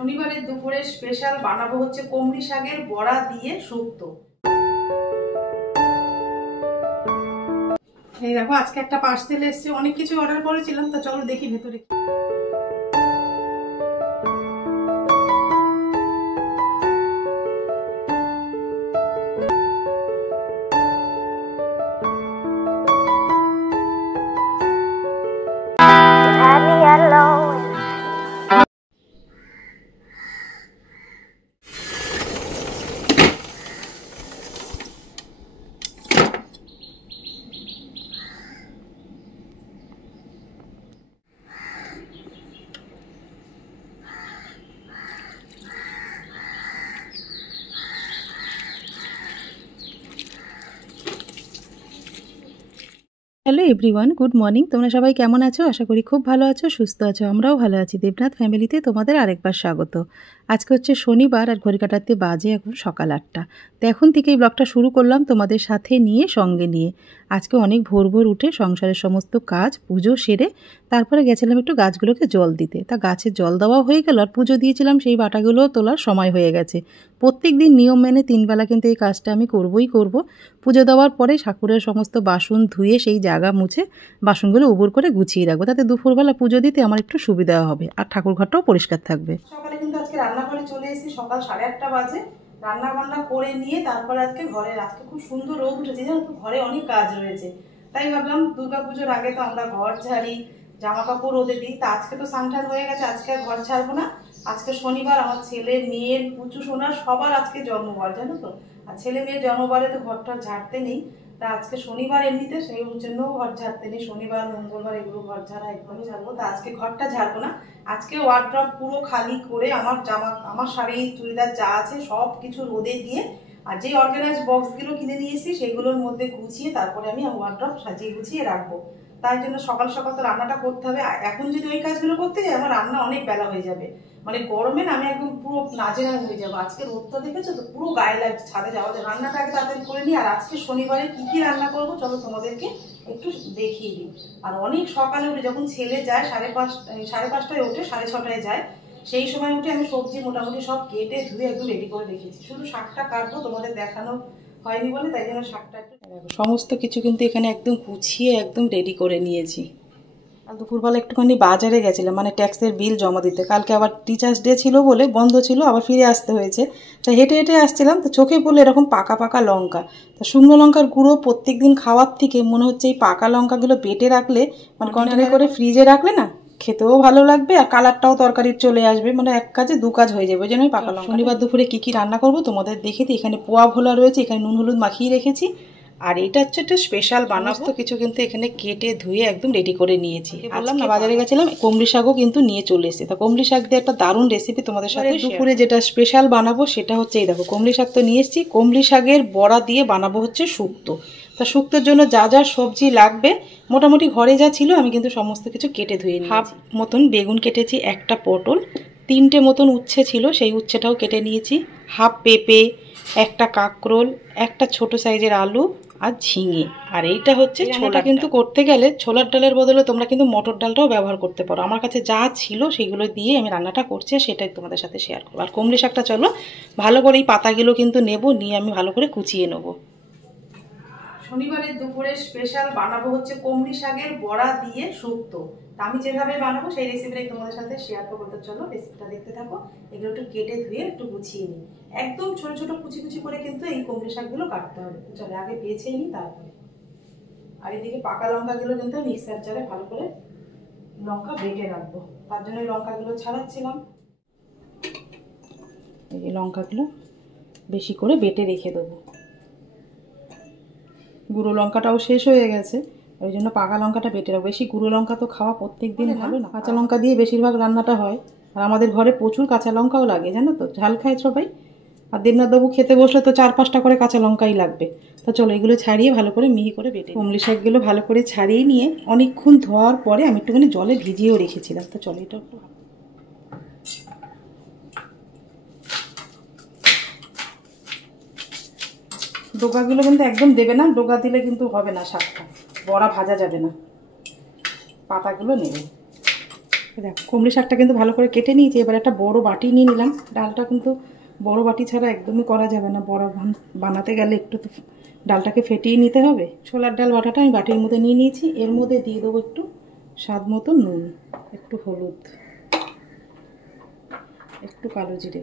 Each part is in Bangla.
শনিবারের দুপুরে স্পেশাল বানাবো হচ্ছে কুমড়ি শাকের বড়া দিয়ে শুক্তো। এই দেখো আজকে একটা পার্সেল এসেছে, অনেক কিছু অর্ডার করেছিলাম, তো চলো দেখি ভেতরে। Hello everyone, good morning. তোমরা সবাই কেমন আছো? আশা করি খুব ভালো আছো, সুস্থ আছো। আমরাও ভালো আছি। দেবনাথ ফ্যামিলিতে তোমাদের আরেকবার স্বাগত। আজকে হচ্ছে শনিবার আর ঘড়ি কাটাতে বাজে এখন সকাল 8টা। তো এখন থেকেই ব্লগটা শুরু করলাম তোমাদের সাথে নিয়ে, সঙ্গে নিয়ে। আজকে অনেক ভোর ভোর উঠে সংসারের সমস্ত কাজ পুজো সেরে তারপরে গেছিলাম একটু গাছগুলোকে জল দিতে। তা গাছে জল দেওয়া হয়ে গেল, আর পুজো দিয়েছিলাম, সেই বাটাগুলো তোলার সময় হয়ে গেছে। প্রত্যেক দিন নিয়ম মেনে 3 বেলা কিন্তু এই কাজটা আমি করবই করব। পুজো দেওয়ার পরে ঠাকুরের সমস্ত বাসন ধুয়ে সেই জায়গা মুছে বাসনগুলো উবুর করে গুছিয়ে রাখবো, তাতে দুপুরবেলা পুজো দিতে আমার একটু সুবিধা হবে আর ঠাকুর ঘরটাও পরিষ্কার থাকবে। সকালে কিন্তু আজকে রান্নাঘরে চলে এসেছি, সকাল 8:30 বাজে। রান্না বান্না করে নিয়ে তারপরে আজকে খুব সুন্দর রোদ উঠেছে, জানো তো, ঘরে অনেক কাজ রয়েছে। তাই ভাবলাম দুর্গাপুজোর আগে তো আমরা ঘর ঝাড়ি, জামা কাপড় রোদে দিই, তা আজকে তো সানটান হয়ে গেছে, আজকে আর ঘর ছাড়বো না। আজকে শনিবার, আমার ছেলে মেয়ের পুচু সোনার সবার আজকে জন্মবার, জানো তো। আর ছেলে মেয়ের জন্মবারে তো ঘরটা ঝাড়তে নেই, তা আজকে শনিবার এমনিতে, সেই জন্য ঘর ঝাড়তে নেই। শনিবার মঙ্গলবার এগুলো ঘর ঝাড়া একদমই ঝাড়বো, তা আজকে ঘরটা ঝাড়বো না। আজকে ওয়ার্ড্রপ পুরো খালি করে আমার শাড়ি চুড়িদার যা আছে সব কিছু রোদে দিয়ে, আর যে অর্গানাইজ বক্সগুলো কিনে নিয়েছি সেগুলোর মধ্যে গুছিয়ে তারপরে আমি ওয়ার্ড্রপ সাজিয়ে গুছিয়ে রাখবো। তাই জন্য সকাল সকাল তো রান্নাটা করতে হবে। এখন যদি ওই কাজগুলো করতে যাই আমার রান্না অনেক বেলা হয়ে যাবে, মানে গরমে না আমি একদম পুরো নাজেহাল হয়ে যাবো। আজকে রোদটা দেখেছো তো, পুরো গায়ে লাগছে ছাদে যাওয়া যায়। রান্নাটা আগে তাড়াতাড়ি করে নিই। আর আজকে শনিবারে কি কি রান্না করবো চলো তোমাদেরকে একটু দেখিয়ে দিই। আর অনেক সকালে উঠে, যখন ছেলে যায় 5:30টায় ওঠে, 6:30টায় যায়, সেই সময় উঠে আমি সবজি মোটামুটি সব কেটে ধুয়ে একদম রেডি করে রেখেছি। শুধু শাকটা কাটবো, তোমাদের দেখানো হয়নি বলে, তাই জন্য শাকটা একটু সমস্ত কিছু কিন্তু এখানে একদম গুছিয়ে একদম রেডি করে নিয়েছি। আর দুপুরবেলা একটুখানি বাজারে গেছিলাম, মানে ট্যাক্সের বিল জমা দিতে। কালকে আবার টিচার্স ডে ছিল বলে বন্ধ ছিল, আবার ফিরে আসতে হয়েছে। তা হেঁটে হেঁটে আসছিলাম, তো চোখে পড়লো এরকম পাকা পাকা লঙ্কা। তা শুকনো লঙ্কার গুঁড়ো প্রত্যেক দিন খাওয়ার থেকে মনে হচ্ছে এই পাকা লঙ্কাগুলো বেটে রাখলে, মানে কন্টেনারে করে ফ্রিজে রাখলে না, খেতেও ভালো লাগবে আর কালারটাও তরকারির চলে আসবে, মানে এক কাজে 2 কাজ হয়ে যাবে। ওই জন্যই পাকা লঙ্কা। শনিবার দুপুরে কি কি রান্না করবো তোমাদের দেখে দিই। এখানে পোয়া ভোলা রয়েছে, এখানে নুন হলুদ মাখিয়ে রেখেছি। আর এটা হচ্ছে একটা স্পেশাল বানাবো কিছু, কিন্তু এখানে কেটে ধুয়ে একদম রেডি করে নিয়েছি। বললাম না বাজারে গেছিলাম, কুমড়ি শাকও কিন্তু নিয়ে চলে এসেছি। তা কুমড়ি শাক দিয়ে একটা দারুণ রেসিপি তোমাদের সাথে দুপুরে যেটা স্পেশাল বানাবো সেটা হচ্ছে এই দেখো, কুমড়ি শাক তো নিয়ে এসেছি। কুমড়ি শাকের বড়া দিয়ে বানাবো হচ্ছে শুক্তো। তা শুক্তোর জন্য যা যা সবজি লাগবে মোটামুটি ঘরে যা ছিল আমি কিন্তু সমস্ত কিছু কেটে ধুয়ে নিয়েছি। হাফ মতন বেগুন কেটেছি, একটা পটল, 3টে মতন উচ্ছে ছিল সেই উচ্ছেটাও কেটে নিয়েছি, হাফ পেঁপে, একটা কাঁকরোল, একটা ছোট সাইজের আলু আর ঝিঙে। আর এইটা হচ্ছে ছোলা। কিন্তু করতে গেলে ছোলার ডালের বদলে তোমরা কিন্তু মটর ডালটাও ব্যবহার করতে পারো। আমার কাছে যা ছিল সেগুলো দিয়ে আমি রান্নাটা করছি, সেটাই তোমাদের সাথে শেয়ার করবো। আর কুমড়ি শাকটা চলো ভালো করে এই পাতাগুলো কিন্তু নেবো, নিয়ে আমি ভালো করে কুচিয়ে নেবো। শনিবারের দুপুরে স্পেশাল বানাবো হচ্ছে কুমড়ি শাকের বড়া দিয়ে শুক্তো। তা আমি যেভাবে বানাবো সেই রেসিপিটাই তোমাদের সাথে শেয়ার করবো। তো চলো রেসিপিটা দেখতে থাকো। এগুলো একটু কেটে ধুয়ে একটু গুছিয়ে নিই, একদম ছোট ছোট কুচি কুচি করে কিন্তু এই কুমড়ি শাকগুলো কাটতে হবে। চলো আগে বেছে নিই তারপরে। আর এদিকে পাকা লঙ্কাগুলো কিন্তু মিক্সার জারে ভালো করে লঙ্কা বেটে রাখবো, তার জন্য লঙ্কাগুলো ছাড়াচ্ছিলাম। এই লঙ্কাগুলো বেশি করে বেটে রেখে দেবো। গুঁড়ো লঙ্কাটাও শেষ হয়ে গেছে, ওই জন্য পাকা লঙ্কাটা বেটে রাখবো। বেশি গুঁড়ো লঙ্কা তো খাওয়া প্রত্যেক দিন ভালো না, কাঁচা লঙ্কা দিয়ে বেশিরভাগ রান্নাটা হয়। আর আমাদের ঘরে প্রচুর কাঁচা লঙ্কাও লাগে, জানো তো, ঝাল খায় সবাই। আর দেবনাথবাবু খেতে বসলে তো 4-5টা করে কাঁচা লঙ্কাই লাগবে। তো চলো এগুলো ছাড়িয়ে ভালো করে মিহি করে বেটে। কুমড়ি শাকগুলো ভালো করে ছাড়িয়ে নিয়ে অনেকক্ষণ ধোয়ার পরে আমি একটুখানি জলে ভিজিয়েও রেখেছিলাম। তো চলো এটা একটু ডোগাগুলো কিন্তু একদম দেবে না, ডোগা দিলে কিন্তু হবে না, শাকটা বড়া ভাজা যাবে না। পাতাগুলো নেবে। দেখো কুমড়ি শাকটা কিন্তু ভালো করে কেটে নিয়েছি। এবার একটা বড় বাটি নিয়ে নিলাম। ডালটা কিন্তু বড় বাটি ছাড়া একদমই করা যাবে না, বড় বানাতে গেলে একটু তো ডালটাকে ফেটিয়ে নিতে হবে। ছোলার ডাল বাটাটা আমি বাটির মধ্যে নিয়ে নিয়েছি। এর মধ্যে দিয়ে দেবো একটু স্বাদ মতো নুন, একটু হলুদ, একটু কালো জিরে,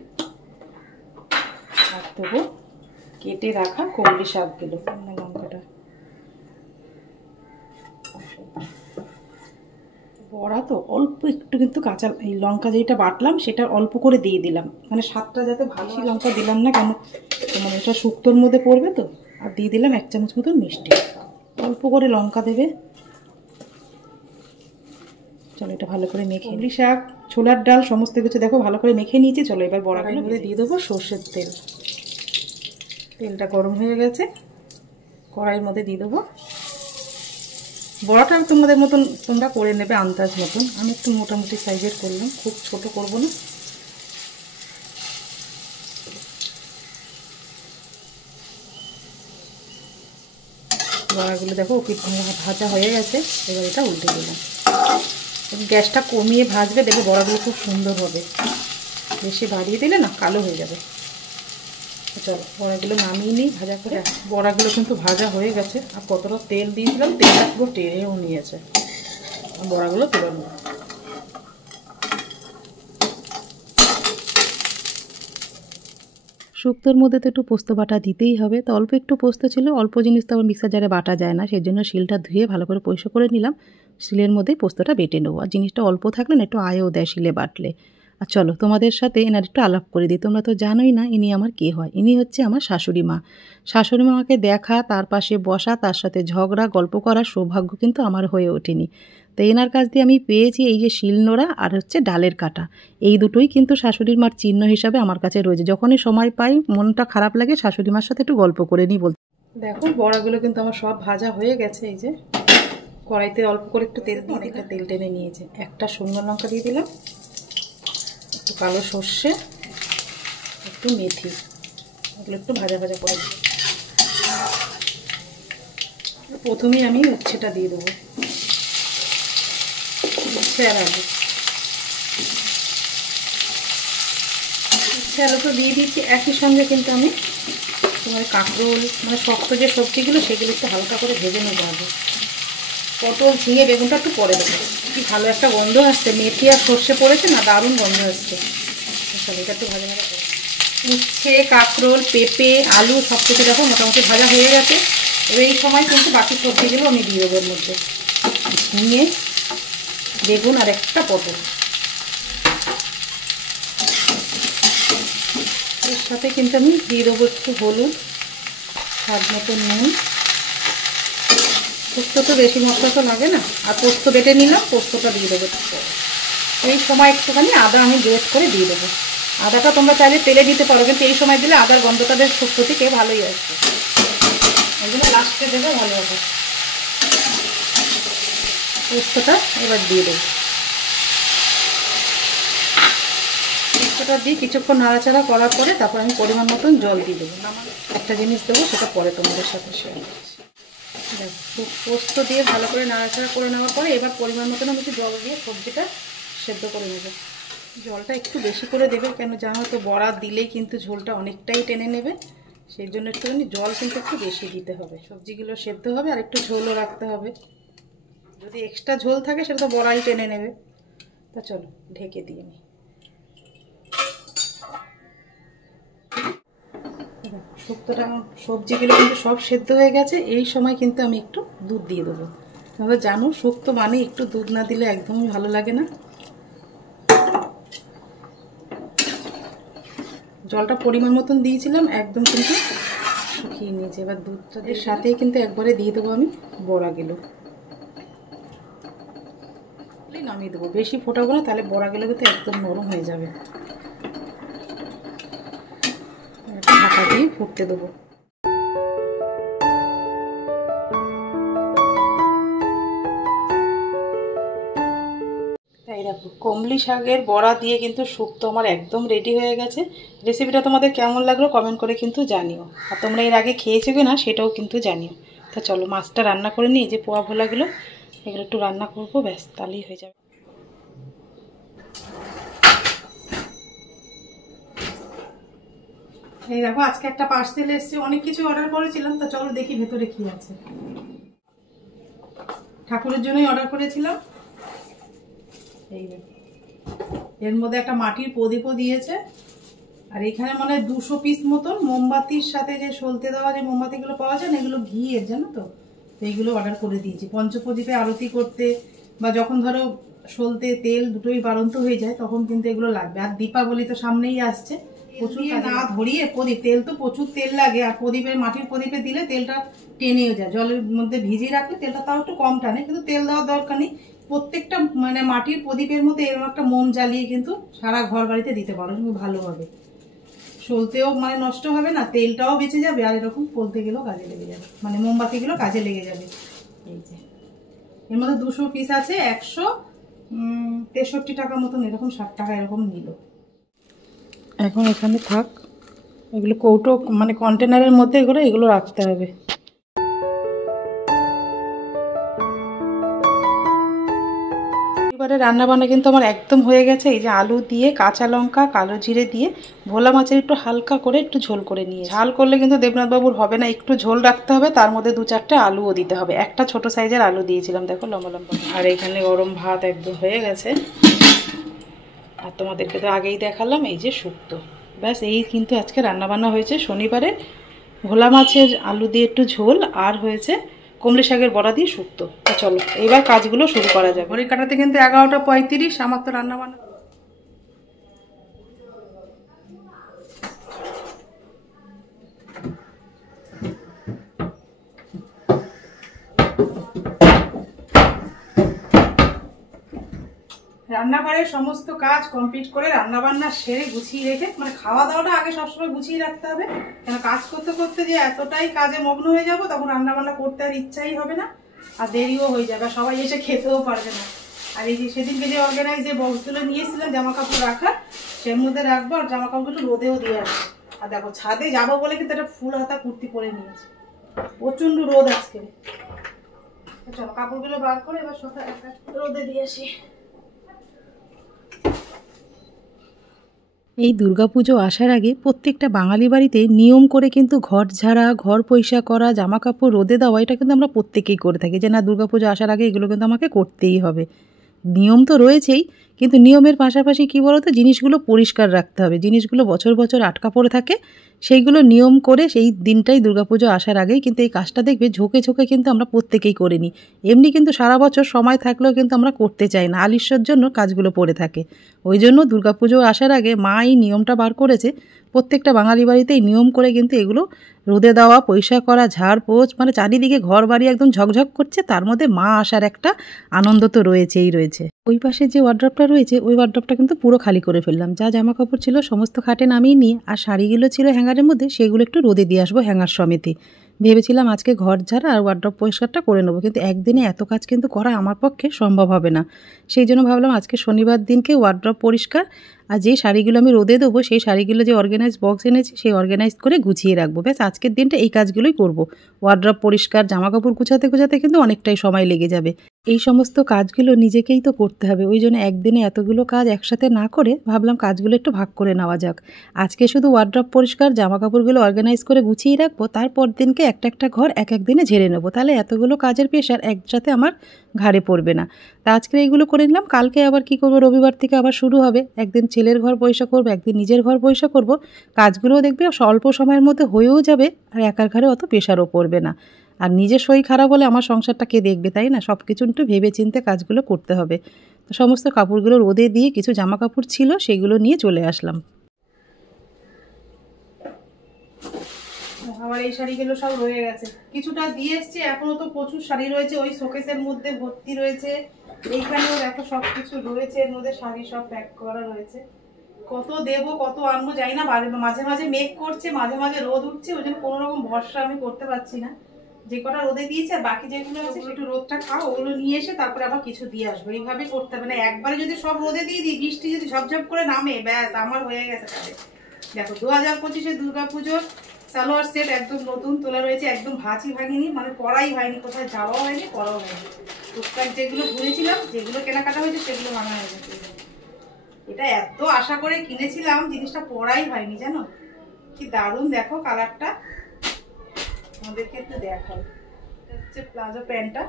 আর দেবো কেটে রাখা কুমড়ি শাকগুলো, লঙ্কাটা। বড়া তো অল্প একটু কিন্তু কাঁচা এই লঙ্কা যেটা বাটলাম সেটা অল্প করে দিয়ে দিলাম, মানে স্বাদটা যাতে ভালো। লঙ্কা দিলাম না কেন, মানে এটা শুক্তোর মধ্যে পড়বে তো। আর দিয়ে দিলাম 1 চামচ মতো মিষ্টি, অল্প করে লঙ্কা দেবে। চলো এটা ভালো করে মেখে, কুমড়ি শাক, ছোলার ডাল সমস্ত কিছু দেখো ভালো করে মেখে নিয়েছি। চলো এবার বড়াগুলোর মধ্যে দিয়ে দেবো সর্ষের তেল। তেলটা গরম হয়ে গেছে, কড়াইয়ের মধ্যে দিয়ে দেবো। বড়াটা তোমাদের মতন তোমরা করে নেবে আন্দাজ মতন। আমি একটু মোটামুটি সাইজের করলাম, খুব ছোট করব না। বড়াগুলো দেখো ভাজা হয়ে গেছে। এবার এটা উল্টে দিলাম। গ্যাসটা কমিয়ে ভাজবে, দেখবে বড়াগুলো খুব সুন্দর হবে। বেশি বাড়িয়ে দিলে না কালো হয়ে যাবে। চলো বড়াগুলো নামিয়ে নিই ভাজা করে। বড়াগুলো কিন্তু ভাজা হয়ে গেছে। আর কতটা তেল দিয়েছিলাম, তেলটা পুরো টেনেও নিয়েছে। বড়াগুলো তুলে নেব। শুক্তোর মধ্যে তো একটু পোস্ত বাটা দিতেই হবে। তো অল্প একটু পোস্ত ছিল, অল্প জিনিস তো আবার মিক্সার জারে বাটা যায় না, সেই জন্য শিলটা ধুয়ে ভালো করে পরিষ্কার করে নিলাম। শিলের মধ্যেই পোস্তটা বেটে নেবো। আর জিনিসটা অল্প থাকলে না একটু আয়ও দেয় শিলে বাটলে। আর চলো তোমাদের সাথে এনার একটু আলাপ করে দিই। তোমরা তো জানোই না ইনি আমার কে হয়। ইনি হচ্ছে আমার শাশুড়ি মা। শাশুড়ি মাকে দেখা, তার পাশে বসা, তার সাথে ঝগড়া গল্প করার সৌভাগ্য কিন্তু আমার হয়ে ওঠেনি। তো এনার কাছ দিয়ে আমি পেয়েছি এই যে শিলনোড়া আর হচ্ছে ডালের কাটা। এই দুটোই কিন্তু শাশুড়ির মার চিহ্ন হিসাবে আমার কাছে রয়েছে। যখনই সময় পাই, মনটা খারাপ লাগে, শাশুড়ি মার সাথে একটু গল্প করে নিই বলতে। দেখো বড়াগুলো কিন্তু আমার সব ভাজা হয়ে গেছে। এই যে কড়াইতে অল্প করে একটু তেল দিয়ে অনেকটা তেল টেনে নিয়েছে। একটা শুকনো লঙ্কা দিয়ে দিলাম, একটু কালো সর্ষে, একটু মেথি, এগুলো একটু ভাজা ভাজা করে দিই। প্রথমেই আমি উচ্ছেটা দিয়ে দেবো, উচ্ছে আর আলু। উচ্ছে আলু তো দিয়ে দিচ্ছি, একই সঙ্গে কিন্তু আমি তোমার কাঁকরোল, মানে শক্ত যে সবজিগুলো সেগুলো একটু হালকা করে ভেজে নেবো আগে। পটল, ঝিঙে, বেগুনটা একটু পরে দেবো। কি ভালো একটা গন্ধ আসছে, মেথি আর সর্ষে পড়েছে না, দারুণ গন্ধ আসছে। এটা একটু ভাজা ভাজা করে উচ্ছে, কাঁকরোল, পেঁপে, আলু সব কিছু দেখো মোটামুটি ভাজা হয়ে গেছে। এবার এই সময় কিন্তু বাকি সবজিগুলো আমি দিয়ে দেবো এর মধ্যে। ঝিঙে, বেগুন আর একটা পটল। এর সাথে কিন্তু আমি দিয়ে দেবো একটু হলুদ, স্বাদ মতো নুন। পোস্ত তো বেশি মশলা তো লাগে না। আর পোস্ত বেটে নিলাম, পোস্তটা দিয়ে দেবো। এই সময় একটুখানি আদা আমি গ্রেট করে দিয়ে দেবো। আদাটা তোমরা চাইলে তেলে দিতে পারো, কিন্তু এই সময় দিলে আদার গন্ধটা বেশ শুক্তো থেকে ভালোই আসবে। ওই জন্য লাস্টে দেবে, ভালো হবে। পোস্তটা এবার দিয়ে দেবো। পোস্তটা দিয়ে কিছুক্ষণ নাড়াচাড়া করার পরে তারপর আমি পরিমাণ মতন জল দিয়ে দেবো। একটা জিনিস দেবো, সেটা পরে তোমাদের সাথে শেয়ার করছি। দেখো পোস্ত দিয়ে ভালো করে নাড়াচাড়া করে নেওয়ার পরে এবার পরিমাণ মতন আমি একটু জল দিয়ে সবজিটা সেদ্ধ করে নেব। জলটা একটু বেশি করে দেবে, কেন জানো তো বড়া দিলেই কিন্তু ঝোলটা অনেকটাই টেনে নেবে। সেই জন্য একটুখানি জল কিন্তু একটু বেশি দিতে হবে। সবজিগুলো সেদ্ধ হবে আর একটু ঝোলও রাখতে হবে। যদি এক্সট্রা ঝোল থাকে সেটা তো বড়াই টেনে নেবে। তা চলো ঢেকে দিয়ে নিই। শুক্তোটা সবজিগুলো কিন্তু সব সেদ্ধ হয়ে গেছে। এই সময় কিন্তু আমি একটু দুধ দিয়ে দেবো। তোমরা জানো শুক্তো মানে একটু দুধ না দিলে একদমই ভালো লাগে না। জলটা পরিমাণ মতন দিয়েছিলাম, একদম কিন্তু শুকিয়ে নিয়েছে। এবার দুধটা এর সাথেই কিন্তু একবারে দিয়ে দেবো আমি বড়াগুলো। নামিয়ে দেবো, বেশি ফোটাবো না, তাহলে বড়াগুলো কিন্তু একদম নরম হয়ে যাবে। ঢাকা দিয়ে ফুটতে দেবো। তাই দেখো কমলি শাকের বড়া দিয়ে কিন্তু শুক্তো আমার একদম রেডি হয়ে গেছে। রেসিপিটা তোমাদের কেমন লাগলো কমেন্ট করে কিন্তু জানিও। আর তোমরা এর আগে খেয়েছো কি না সেটাও কিন্তু জানিও। তা চলো মাছটা রান্না করে নিই। যে পোয়া ভোলাগুলো এগুলো একটু রান্না করবো, ব্যাস তাহলেই হয়ে যাবে। এই দেখো আজকে একটা পার্সেল এসছে, অনেক কিছু অর্ডার করেছিলাম, তো চলো দেখি ভেতরে কি আছে। ঠাকুরের জন্যই অর্ডার করেছিলাম। এই দেখো এর মধ্যে একটা মাটির প্রদীপও দিয়েছে, আর এখানে মানে 200 পিস মতন মোমবাতির সাথে যে সলতে দেওয়া যে মোমবাতিগুলো পাওয়া যায় না, এগুলো ঘিয়ের, জানো তো, এইগুলো অর্ডার করে দিয়েছি পঞ্চপ্রদীপে আরতি করতে, বা যখন ধরো সলতে তেল দুটোই বাড়ন্ত হয়ে যায় তখন কিন্তু এগুলো লাগবে। আর দীপাবলি তো সামনেই আসছে, প্রচুর না ধরিয়ে প্রদীপ, তেল তো প্রচুর তেল লাগে, আর প্রদীপের মাটির প্রদীপে দিলে তেলটা টেনেও যায়, জলের মধ্যে ভিজিয়ে রাখলে তেলটা তাও একটু কম টানে, কিন্তু তেল দেওয়ার দরকার নেই। প্রত্যেকটা মানে মাটির প্রদীপের মধ্যে এরকম একটা মোম জ্বালিয়ে কিন্তু সারা ঘর বাড়িতে দিতে পারো, কিন্তু ভালোভাবে সলতেও মানে নষ্ট হবে না, তেলটাও বেঁচে যাবে, আর এরকম ফলতে গেলেও কাজে লেগে যাবে, মানে মোমবাতিগুলো কাজে লেগে যাবে। এই যে এর মধ্যে 200 পিস আছে, 163 টাকা মতন, এরকম 60 টাকা এরকম নিল। এখন এখানে থাক, এগুলো কৌটো মানে কন্টেনারের মধ্যে এগুলো রাখতে হবে। এবারে রান্নাবান্না কিন্তু আমার একদম হয়ে গেছে। এই যে আলু দিয়ে কাঁচা লঙ্কা কালো জিরে দিয়ে ভোলা মাছের একটু হালকা করে একটু ঝোল করে নিয়ে, ঝাল করলে কিন্তু দেবনাথ বাবুর হবে না, একটু ঝোল রাখতে হবে, তার মধ্যে 2-4টে আলুও দিতে হবে। একটা ছোট সাইজের আলু দিয়েছিলাম, দেখো লম্বা লম্বা। আর এখানে গরম ভাত একদম হয়ে গেছে, আর তোমাদেরকে তো আগেই দেখালাম এই যে শুক্তো। ব্যাস এই কিন্তু আজকে রান্নাবান্না হয়েছে শনিবারে, ভোলা মাছের আলু দিয়ে একটু ঝোল, আর হয়েছে কমলি শাকের বড়া দিয়ে শুক্তো। তো চলো এবার কাজগুলো শুরু করা যাবে। ঘড়ি কাটাতে কিন্তু 11টা 35, আমার তো রান্নাবান্না রান্নাঘরের সমস্ত কাজ কমপ্লিট করে রান্নাবান্না সেরে গুছিয়ে রেখে, মানে খাওয়া দাওয়াটা আগে সবসময় গুছিয়ে রাখতে হবে, কেন কাজ করতে করতে যে এতটাই কাজে মগ্ন হয়ে যাব তখন রান্নাবান্না করতে আর ইচ্ছাই হবে না, আর দেরিও হয়ে যাবে, সবাই এসে খেতেও পারবে না। আর এই যে সেদিনকে যে অর্গানাইজ যে বক্সগুলো নিয়েছিলাম জামা কাপড় রাখার, সের মধ্যে রাখবো, আর জামা কাপড়গুলো রোদেও দিয়ে আসবো। আর দেখো ছাদে যাবো বলে কিন্তু একটা ফুল হাতা কুর্তি পরে নিয়েছি, প্রচন্ড রোদ আজকে। চলো কাপড়গুলো বার করে এবার সকাল রোদে দিয়ে আসি। এই দুর্গাপুজো আসার আগে প্রত্যেকটা বাঙালি বাড়িতে নিয়ম করে কিন্তু ঘর ঝাড়া, ঘর পরিষ্কার করা, জামা কাপড় রোদে দেওয়া, এটা কিন্তু আমরা প্রত্যেকেই করে থাকি, যে না দুর্গাপুজো আসার আগে এগুলো কিন্তু আমাকে করতেই হবে। নিয়ম তো রয়েছেই, কিন্তু নিয়মের পাশাপাশি কী বলতো, জিনিসগুলো পরিষ্কার রাখতে হবে, জিনিসগুলো বছর বছর আটকা পড়ে থাকে, সেইগুলো নিয়ম করে সেই দিনটাই দুর্গাপুজো আসার আগেই কিন্তু এই কাজটা দেখবে ঝোঁকে ঝোঁকে কিন্তু আমরা প্রত্যেকেই করে নিই। এমনি কিন্তু সারা বছর সময় থাকলেও কিন্তু আমরা করতে চাই না, আলিস্যর জন্য কাজগুলো পড়ে থাকে। ওই জন্য দুর্গাপুজো আসার আগে মা এই নিয়মটা বার করেছে, প্রত্যেকটা বাঙালি বাড়িতেই নিয়ম করে কিন্তু এগুলো রোদে দেওয়া, পরিষ্কার করা, ঝাড় পোছ, মানে চারিদিকে ঘর বাড়ি একদম ঝকঝক করছে, তার মধ্যে মা আসার একটা আনন্দ তো রয়েছেই রয়েছে। ওই পাশে যে ওয়ার্ড্রপটা রয়েছে ওই ওয়ার্ড্রপটা কিন্তু পুরো খালি করে ফেললাম, যা জামা কাপড় ছিল সমস্ত খাটে নামিয়ে নিয়ে, আর শাড়িগুলো ছিল হ্যাঙ্গারের মধ্যে, সেগুলো একটু রোদে দিয়ে আসবো হ্যাঙ্গার সমেতে। ভেবেছিলাম আজকে ঘর ঝাড়া আর ওয়ার্ড্রপ পরিষ্কারটা করে নেবো, কিন্তু একদিনে এত কাজ কিন্তু করা আমার পক্ষে সম্ভব হবে না। সেই জন্য ভাবলাম আজকে শনিবার দিনকে ওয়ার্ড্রপ পরিষ্কার, আর যে শাড়িগুলো আমি রোদে দেবো সেই শাড়িগুলো যে অর্গানাইজ বক্স এনেছি সেই অর্গানাইজ করে গুছিয়ে রাখবো। ব্যাস আজকের দিনটা এই কাজগুলোই করব। ওয়ার্ড্রপ পরিষ্কার, জামা কাপড় গুছাতে গুছাতে কিন্তু অনেকটাই সময় লেগে যাবে। এই সমস্ত কাজগুলো নিজেকেই তো করতে হবে, ওই জন্য একদিনে এতগুলো কাজ একসাথে না করে ভাবলাম কাজগুলো একটু ভাগ করে নেওয়া যাক। আজকে শুধু ওয়ার্ড্রপ পরিষ্কার, জামা কাপড়গুলো অর্গানাইজ করে গুছিয়ে রাখবো, তারপর দিনকে একটা একটা ঘর এক এক দিনে ঝেড়ে নেবো, তাহলে এতগুলো কাজের প্রেশার একসাথে আমার ঘাড়ে পড়বে না। তা আজকে এইগুলো করে নিলাম, কালকে আবার কি করবো, রবিবার থেকে আবার শুরু হবে, একদিন ছেলের ঘর পরিষ্কার করবো, একদিন নিজের ঘর পরিষ্কার করবো। কাজগুলোও দেখবে অল্প সময়ের মধ্যে হয়েও যাবে, আর একার ঘরে অত প্রেশারও পড়বে না। আর নিজের শরীর খারাপ হলে আমার সংসারটা কে দেখবে, তাই না? সব কিছু একটু ভেবে চিন্তে কাজগুলো করতে হবে। তো সমস্ত কাপড়গুলো রোদে দিয়ে কিছু জামা কাপড় ছিল সেগুলো নিয়ে চলে আসলাম। আমার এই শাড়িগুলো সব রয়ে গেছে, কিছুটা দিয়ে এসছি, এখনো তো প্রচুর শাড়ি রয়েছে, ওই শোকেসের মধ্যে ভর্তি রয়েছে, এইখানেও দেখো সব কিছু রয়েছে, এর মধ্যে শাড়ি সব প্যাক করা রয়েছে। কত দেবো কত আনবো জানি না, মাঝে মাঝে মেঘ করছে, মাঝে মাঝে রোদ উঠছে, ওই জন্য কোনো রকম ভরসা আমি করতে পারছি না। যে কটা রোদে দিয়েছে আর বাকি যেগুলো আছে একটু রোদটা খাও, ওগুলো নিয়ে এসে তারপরে আবার কিছু দিয়ে আসবো, এইভাবে করতে হবে না। একবারে যদি সব রোদে দিয়ে দিই, বৃষ্টি যদি ঝপঝপ করে নামে, ব্যাস আমার হয়ে গেছে কাজে। দেখো 2025-এ দুর্গাপুজোর সালোয়ার সেট একদম নতুন তোলা রয়েছে, একদম ভাঁচি ভাঙিনি, মানে পরাই হয়নি, কোথায় যাওয়াও হয়নি, পরাও হয়নি। টুকটাক যেগুলো ঘুরেছিলাম, যেগুলো কেনাকাটা হয়েছে সেগুলো ভাঙা হয়ে গেছে। এটা এত আশা করে কিনেছিলাম, জিনিসটা পরাই হয়নি জানো। কি দারুণ দেখো কালারটা, আমাদেরকে একটু দেখাই। হচ্ছে প্লাজো প্যান্টটা,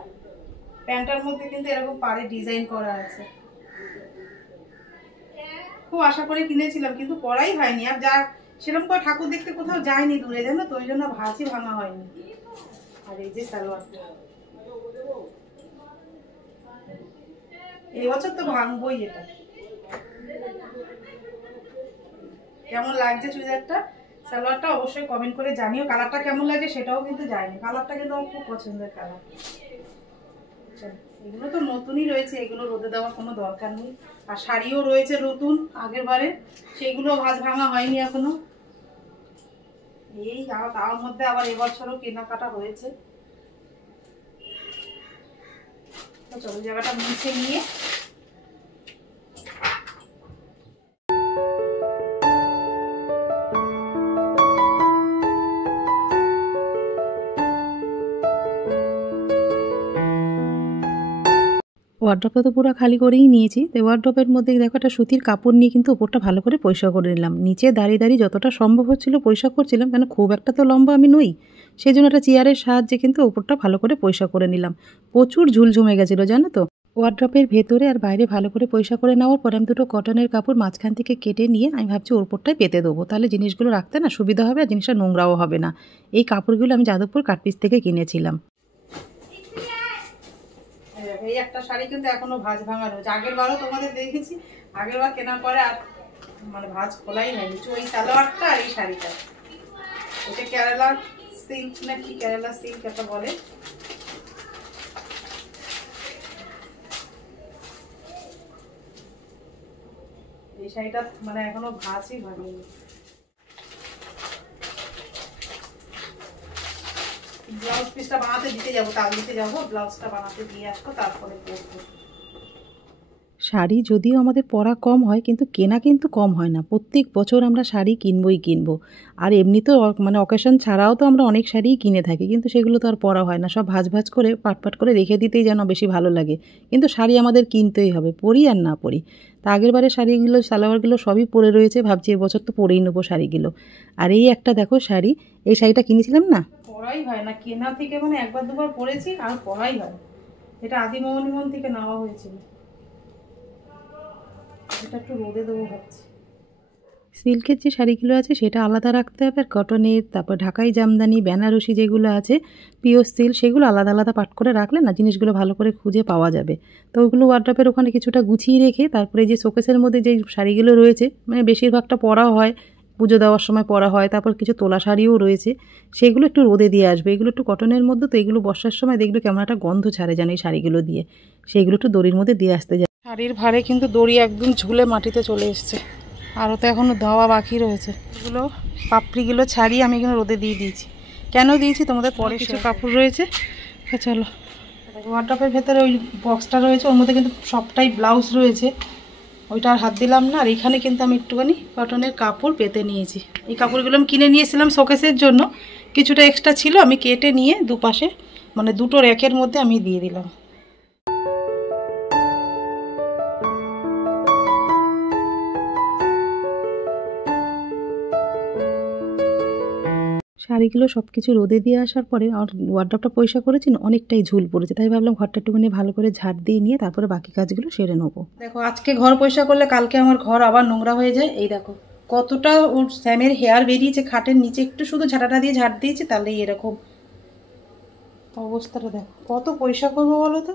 প্যান্টটার মধ্যে কিন্তু এরকম পাড়ে ডিজাইন করা আছে। খুব আশা করে কিনেছিলাম কিন্তু পরাই হয়নি। আর যা সেরকম করে ঠাকুর দেখতে কোথাও যায়নি দূরে জানো তো, ওই জন্য ভাঁজই ভাঙা হয়নি। আর এই যে সালোয়ারটা, এই বছর তো ভাঙবই। এটা কেমন লাগছে চুড়িদারটা, সালোয়ারটা অবশ্যই কমেন্ট করে জানিও। কালারটা কেমন লাগে সেটাও কিন্তু জানি, কালারটা কিন্তু আমার খুব পছন্দের কালার। এগুলো তো নতুনই রয়েছে, এগুলো রোদে দেওয়ার কোনো দরকার নেই। আর শাড়িও রয়েছে নতুন আগের বারে, সেগুলো ভাঁজ ভাঙা হয়নি এখনো। এই তার মধ্যে আবার এবছরও কেনাকাটা হয়েছে। চলো জায়গাটা মুছে নিয়ে ওয়ার্ড্রপটা তো পুরো খালি করেই নিয়েছি। তো ওয়ার্ড্রপের মধ্যে দেখো একটা সুতির কাপড় নিয়ে কিন্তু ওপরটা ভালো করে পরিষ্কার করে নিলাম। নিচে দাঁড়িয়ে দাঁড়িয়ে যতটা সম্ভব হচ্ছিল পরিষ্কার করছিলাম, কেন খুব একটা তো লম্বা আমি নই, সেই জন্য একটা চেয়ারের সাহায্যে কিন্তু ওপরটা ভালো করে পরিষ্কার করে নিলাম। প্রচুর ঝুল জমে গেছিলো জানো তো। ওয়ার্ড্রপের ভেতরে আর বাইরে ভালো করে পরিষ্কার করে নেওয়ার পরে আমি দুটো কটনের কাপড় মাঝখান থেকে কেটে নিয়ে আমি ভাবছি ওপরটায় পেতে দেবো, তাহলে জিনিসগুলো রাখতে না সুবিধা হবে আর জিনিসটা নোংরাও হবে না। এই কাপড়গুলো আমি যাদবপুর কাটপিস থেকে কিনেছিলাম। এই একটা শাড়ি কিন্তু এখনো ভাঁজ ভাঙা রয়েছে, আগের বারও তোমাদের দেখেছি, আগের বার কেনার পরে আর মানে ভাঁজ খোলাই হয়নি। ওই সালোয়ারটা আর এই শাড়িটা, এটা কেরালা সিল্ক না কি, কেরালা সিল্ক একটা বলে। এই শাড়িটা মানে এখনো ভাঁজই হয়নি। ব্লাউজ পিসটা বানাতে দিতে যাবো, তাল দিতে যাবো, ব্লাউজটা বানাতে দিয়ে আসবো, তারপরে পরবো। শাড়ি যদিও আমাদের পরা কম হয় কিন্তু কেনা কিন্তু কম হয় না। প্রত্যেক বছর আমরা শাড়ি কিনবই কিনবো। আর এমনি তো মানে অকেশন ছাড়াও তো আমরা অনেক শাড়িই কিনে থাকি, কিন্তু সেগুলো তো আর পরা হয় না, সব ভাঁজ ভাঁজ করে পাট করে রেখে দিতেই যেন বেশি ভালো লাগে। কিন্তু শাড়ি আমাদের কিনতেই হবে, পরি আর না পরি। তা আগের বারে শাড়িগুলো সালোয়ারগুলো সবই পরে রয়েছে, ভাবছি এবছর তো পরেই নেবো শাড়িগুলো। আর এই একটা দেখো শাড়ি, এই শাড়িটা কিনেছিলাম না, পরাই হয় না, কেনা থেকে মানে একবার দুবার পরেছি আর পরাই হয়। এটা আদিমোহন থেকে নেওয়া হয়েছিল, এটা একটু রোদে দেবো ভাবছি। সিল্কের যে শাড়িগুলো আছে সেটা আলাদা রাখতে হবে, আর কটনের, তারপর ঢাকাই জামদানি, বেনারসি যেগুলো আছে পিওর সিল্ক, সেগুলো আলাদা আলাদা পাট করে রাখলে না জিনিসগুলো ভালো করে খুঁজে পাওয়া যাবে। তো ওইগুলো ওয়ার্ড্রপের ওখানে কিছুটা গুছিয়ে রেখে তারপরে যে শোকেসের মধ্যে যে শাড়িগুলো রয়েছে, মানে বেশিরভাগটা পরা হয়, পুজো দেওয়ার সময় পরা হয়, তারপর কিছু তোলা শাড়িও রয়েছে, সেগুলো একটু রোদে দিয়ে আসবে। এগুলো একটু কটনের মধ্যে, তো এগুলো বর্ষার সময় দেখবে কেমন একটা গন্ধ ছাড়ে জানো এই শাড়িগুলো দিয়ে, সেইগুলো একটু দড়ির মধ্যে দিয়ে আসতে যায়। শাড়ির ভারে কিন্তু দড়ি একদম ঝুলে মাটিতে চলে এসছে, আরও তো এখনও দেওয়া বাকি রয়েছে। এগুলো পাপড়িগুলো ছাড়িয়ে আমি এখানে রোদে দিয়ে দিয়েছি। কেন দিয়েছি তোমাদের পরে কিছু কাপড় রয়েছে। চলো, ওয়ার্ড্রপের ভেতরে ওই বক্সটা রয়েছে, ওর মধ্যে কিন্তু সবটাই ব্লাউজ রয়েছে, ওইটা আর হাত দিলাম না। আর এখানে কিন্তু আমি একটুখানি কটনের কাপড় পেতে নিয়েছি। এই কাপড়গুলো আমি কিনে নিয়েছিলাম শোকেসের জন্য, কিছুটা এক্সট্রা ছিল, আমি কেটে নিয়ে দুপাশে মানে দুটো র্যাকের মধ্যে আমি দিয়ে দিলাম। শাড়িগুলো সব কিছু রোদে দিয়ে আসার পরে আর ওয়ার্ড্রপটা পরিষ্কার করেছি না, অনেকটাই ঝুল পড়েছে, তাই ভাবলাম ঘরটা একটুখানি ভালো করে ঝাড় দিয়ে নিয়ে তারপরে বাকি কাজগুলো সেরে নেবো। দেখো আজকে ঘর পরিষ্কার করলে কালকে আমার ঘর আবার নোংরা হয়ে যায়। এই দেখো কতটা ওর স্যামের হেয়ার বেরিয়েছে খাটের নিচে, একটু শুধু ঝাঁটাটা দিয়ে ঝাড় দিয়েছি, তাহলেই এরকম অবস্থাটা। দেখো কত পরিষ্কার করবো বলো তো।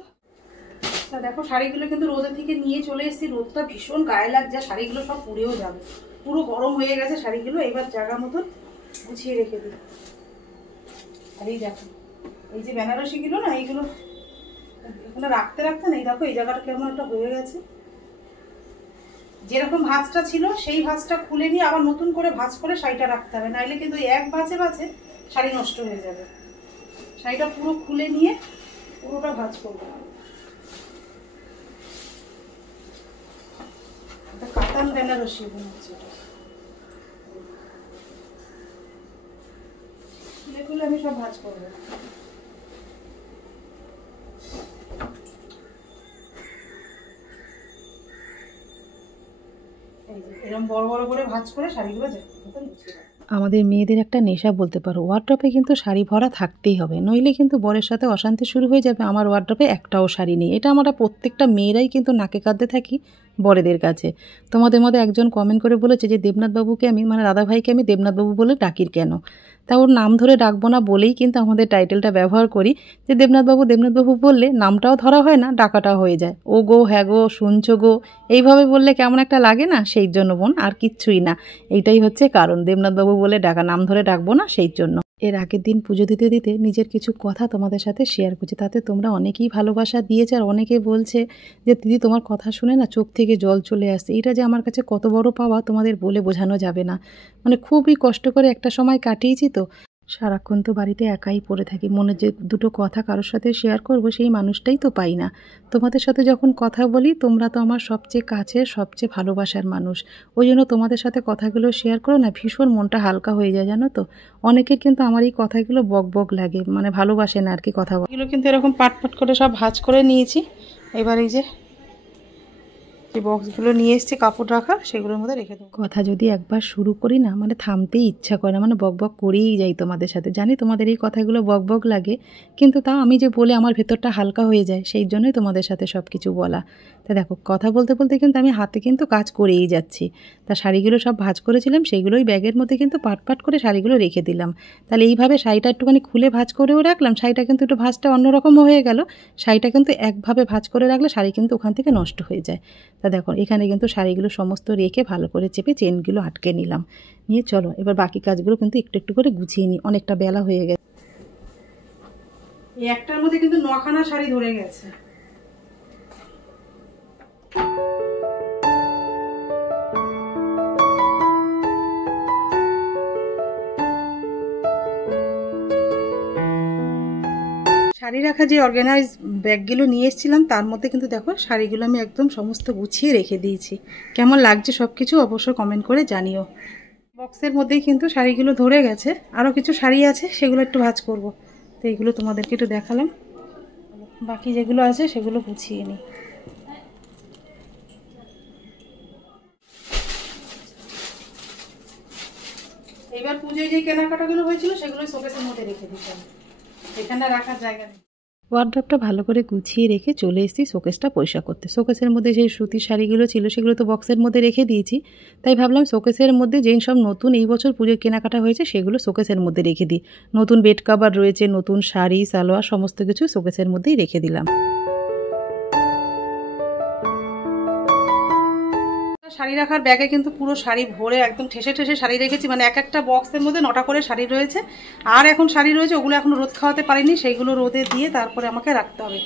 তা দেখো শাড়িগুলো কিন্তু রোদে থেকে নিয়ে চলে এসেছি, রোদটা ভীষণ গায়ে লাগছে, শাড়িগুলো সব পুড়েও যাবে, পুরো গরম হয়ে গেছে শাড়িগুলো। এবার জায়গা মতন গুছিয়ে রেখে দিই। আর এই দেখো এই যে বেনারসিগুলো না, এইগুলো এখানে রাখতে রাখতে না, এই দেখো এই জায়গাটা কেমন একটা হয়ে গেছে। যেরকম ভাঁজটা ছিল সেই ভাঁজটা খুলে নিয়ে আবার নতুন করে ভাঁজ করে শাড়িটা রাখতে হবে, নাইলে কিন্তু এক ভাঁজে ভাঁজে শাড়ি নষ্ট হয়ে যাবে। শাড়িটা পুরো খুলে নিয়ে পুরোটা ভাঁজ করবো। কাতান বেনারসি মনে হচ্ছে, খুলে খুলে আমি সব ভাঁজ করবো। এই যে এরকম বড় বড় করে ভাঁজ করে শাড়িগুলো গুছিয়ে রাখবো। আমাদের মেয়েদের একটা নেশা বলতে পারো, ওয়ার্ড্রপে কিন্তু শাড়ি ভরা থাকতেই হবে, নইলে কিন্তু বরের সাথে অশান্তি শুরু হয়ে যাবে। আমার ওয়ার্ড্রপে একটাও শাড়ি নেই, এটা আমরা প্রত্যেকটা মেয়েরাই কিন্তু নাকে কাঁদতে থাকি বরেদের কাছে। তোমাদের মধ্যে একজন কমেন্ট করে বলেছে যে দেবনাথবাবুকে আমি মানে দাদাভাইকে আমি দেবনাথবাবু বলে ডাকির কেন, তা ওর নাম ধরে ডাকবো না বলেই কিন্তু আমাদের টাইটেলটা ব্যবহার করি, যে দেবনাথবাবু বললে নামটাও ধরা হয় না, ডাকাটাও হয়ে যায়। ও গো, হ্যাঁ গো, শুনছো গো, এইভাবে বললে কেমন একটা লাগে না, সেই জন্য বোন, আর কিচ্ছুই না। এইটাই হচ্ছে কারণ, দেবনাথবাবু বলে ডাকা, নাম ধরে ডাকবো না সেই জন্য। এর আগের দিন পুজো দিতে দিতে নিজের কিছু কথা তোমাদের সাথে শেয়ার করছি, তাতে তোমরা অনেকেই ভালোবাসা দিয়েছে, আর অনেকে বলছে যে দিদি তোমার কথা শুনে না চোখ থেকে জল চলে আসছে। এটা যে আমার কাছে কত বড় পাওয়া তোমাদের বলে বোঝানো যাবে না। মানে খুবই কষ্ট করে একটা সময় কাটিয়েছি তো, সারাক্ষণ তো বাড়িতে একাই পড়ে থাকি, মনে যে দুটো কথা কারোর সাথে শেয়ার করব সেই মানুষটাই তো পাই না। তোমাদের সাথে যখন কথা বলি তোমরা তো আমার সবচেয়ে কাছের সবচেয়ে ভালোবাসার মানুষ, ওই জন্য তোমাদের সাথে কথাগুলো শেয়ার করো না, ভীষণ মনটা হালকা হয়ে যায় জানো তো। অনেকের কিন্তু আমার এই কথাগুলো বক লাগে, মানে ভালোবাসে না আর কি কথা বলে। এগুলো কিন্তু এরকম পাট করে সব ভাঁজ করে নিয়েছি। এবার এই যে বক্সগুলো নিয়ে এসেছি কাপড় রাখা, সেগুলোর মধ্যে রেখে দেবো। কথা যদি একবার শুরু করি না, মানে থামতেই ইচ্ছা করে না, মানে বক করেই যাই তোমাদের সাথে। জানি তোমাদের এই কথাগুলো বক লাগে, কিন্তু তাও আমি যে বলে আমার ভেতরটা হালকা হয়ে যায়, সেই জন্যই তোমাদের সাথে সব কিছু বলা। তা দেখো কথা বলতে বলতে কিন্তু আমি হাতে কিন্তু কাজ করেই যাচ্ছি। তা শাড়িগুলো সব ভাঁজ করেছিলাম, সেইগুলোই ব্যাগের মধ্যে কিন্তু পাট করে শাড়িগুলো রেখে দিলাম। তাহলে এইভাবে শাড়িটা একটুখানি খুলে ভাঁজ করেও রাখলাম, শাড়িটা কিন্তু একটু ভাঁজটা অন্যরকম হয়ে গেল। শাড়িটা কিন্তু একভাবে ভাঁজ করে রাখলে শাড়ি কিন্তু ওখান থেকে নষ্ট হয়ে যায়। তা দেখো এখানে কিন্তু শাড়িগুলো সমস্ত রেখে ভালো করে চেপে চেনগুলো আটকে নিলাম। নিয়ে চলো এবার বাকি কাজগুলো কিন্তু একটু একটু করে গুছিয়ে নিই, অনেকটা বেলা হয়ে গেছে। এই একটার মধ্যে কিন্তু 9খানা শাড়ি ধরে গেছে। শাড়ি রাখা যে অর্গানাইজ ব্যাগগুলো নিয়ে এসেছিলাম তার মধ্যে কিন্তু দেখো শাড়িগুলো আমি একদম সমস্ত গুছিয়ে রেখে দিয়েছি। কেমন লাগছে সব কিছু অবশ্যই কমেন্ট করে জানিও। বক্সের মধ্যেই কিন্তু শাড়িগুলো ধরে গেছে, আরও কিছু শাড়ি আছে সেগুলো একটু ভাঁজ করব, তো এইগুলো তোমাদেরকে একটু দেখালাম। বাকি যেগুলো আছে সেগুলো গুছিয়ে নিই। এইবার পুজোয় যে কেনাকাটাগুলো হয়েছিল সেগুলো শোকেসের মধ্যে রেখে দিতাম, এখানে রাখার জায়গা নেই। ওয়ার্ড্রপটা ভালো করে গুছিয়ে রেখে চলে এসেছি শোকেসটা পরিষ্কার করতে। শোকেসের মধ্যে যেই সুতির শাড়িগুলো ছিল সেগুলো তো বক্সের মধ্যে রেখে দিয়েছি, তাই ভাবলাম শোকেসের মধ্যে যেই সব নতুন এই বছর পুজোর কেনাকাটা হয়েছে সেগুলো শোকেসের মধ্যে রেখে দিই। নতুন বেড কভার রয়েছে, নতুন শাড়ি সালোয়ার সমস্ত কিছু শোকেসের মধ্যেই রেখে দিলাম। শাড়ি রাখার ব্যাগে কিন্তু পুরো শাড়ি ভরে একদম ঠেসে শাড়ি রেখেছি, মানে এক একটা বক্সের মধ্যে 9টা করে শাড়ি রয়েছে। আর এখন শাড়ি রয়েছে, ওগুলো এখনো রোদ খাওয়াতে পারিনি, সেইগুলো রোদে দিয়ে তারপরে আমাকে রাখতে হবে।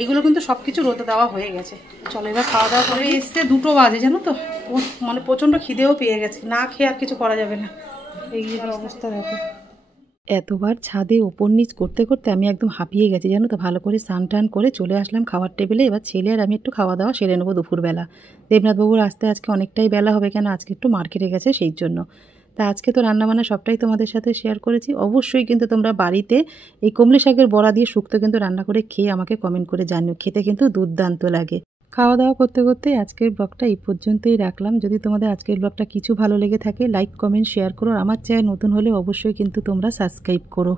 এইগুলো কিন্তু সব কিছু রোদে দেওয়া হয়ে গেছে। চলো এবার খাওয়া দাওয়া করে এসছে 2টো বাজে জানো তো, মানে প্রচণ্ড খিদেও পেয়ে গেছে, না খেয়ে আর কিছু করা যাবে না। এই অবস্থা দেখো। এতবার ছাদে ওপর নিচ করতে করতে আমি একদম হাঁপিয়ে গেছি জানো তো। ভালো করে স্নান টান করে চলে আসলাম খাওয়ার টেবিলে। এবার ছেলে আর আমি একটু খাওয়া দাওয়া সেরে নেবো দুপুরবেলা। দেবনাথবাবুর আসতে আজকে অনেকটাই বেলা হবে, কেন আজকে একটু মার্কেটে গেছে সেই জন্য। তা আজকে তো রান্নাবান্না সবটাই তোমাদের সাথে শেয়ার করেছি। অবশ্যই কিন্তু তোমরা বাড়িতে এই কমলি শাকের বড়া দিয়ে শুক্তো কিন্তু রান্না করে খেয়ে আমাকে কমেন্ট করে জানিও, খেতে কিন্তু দুর্দান্ত লাগে। খাওয়া দাওয়া করতে করতে আজকের ব্লগটা এই পর্যন্তই রাখলাম। যদি তোমাদের আজকের ব্লগটা কিছু ভালো লেগে থাকে লাইক কমেন্ট শেয়ার করো। আমার চ্যানেল নতুন হলে অবশ্যই কিন্তু তোমরা সাবস্ক্রাইব করো।